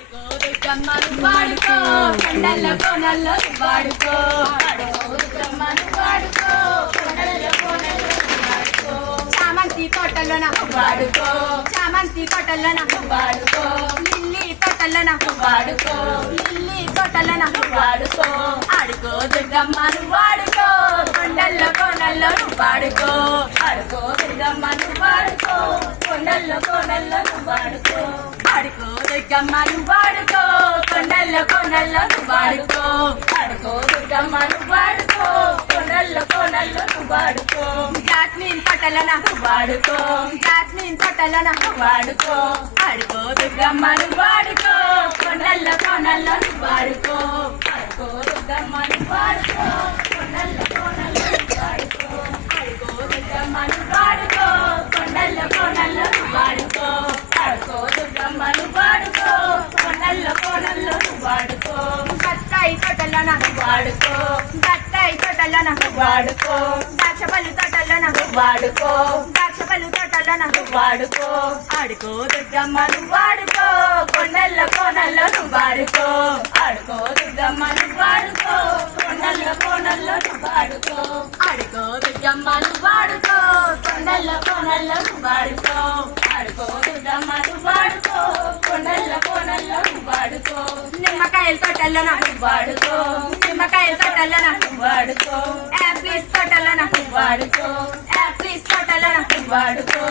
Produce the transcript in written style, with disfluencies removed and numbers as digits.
దుర్గమ్మను వాడుకో కొండల్లో కోనల్లో వాడుకో దుర్గమ్మను వాడుకో కొండల్లో కోనల్లో వాడుకో చామంతి తోటల్లో నాకు వాడుకో చామంతి తోటల్లో నాకు వాడుకో లిల్లీ తోటల్లో నాకు వాడుకో లిల్లీ తోటల్లో నాకు వాడుకో ఆడుకో దుర్గమ్మను వాడుకో కొండల్లో కోనల్లో వాడుకో ఆడుకో దుర్గమ్మను వాడుకో కొండల్లో కోనల్లో వాడుకో ఆడుకో దుర్గమ్మను వాడుకో కొండల్లో కోనల్లో వాడుకో ఆడుకో దుర్గమ్మను వాడుకో కొండల్లో కోనల్లో వాడుకో జాస్మిన్ తోటలో నాకు వాడుకో జాస్మిన్ తోటలో నాకు వాడుకో ఆడుకో దుర్గమ్మను వాడుకో కొండల్లో కోనల్లో వాడుకో ఆడుకో దుర్గమ్మను వాడుకో కొండల్లో కోనల్లో వాడుకో ఆడుకో దుర్గమ్మను వాడుకో కొండల్లో కోనల్లో వాడుకో ఆడుకో దుర్గమ్మను వాడుకో కొండల్లో కోనల్లో వాడుకో బత్తాయి తోటలో నాకు వాడుకో బత్తాయి తోటలో నాకు వాడుకో ద్రాక్షపల్లి తోటలో నాకు వాడుకో ద్రాక్షపల్లి తోటలో నాకు వాడుకో ఆడుకో దుర్గమ్మను వాడుకో కొండల్లో కోనల్లో వాడుకో ఆడుకో దుర్గమ్మను వాడుకో కొండల్లో కోనల్లో వాడుకో ఆడుకో దుర్గమ్మను వాడుకో కొండల్లో కోనల్లో వాడుకో ఆడుకో దుర్గమ్మను వాడుకో కొండల్లో కోనల్లో వాడుకో నిమ్మకాయల తోటల్లో నాకు వాడుకో నిమ్మకాయల తోటల్లో నాకు వాడుకో యాపిల్స్ తోటల్లో నాకు వాడుకో యాపిల్స్ తోటల్లో నాకు వాడుకో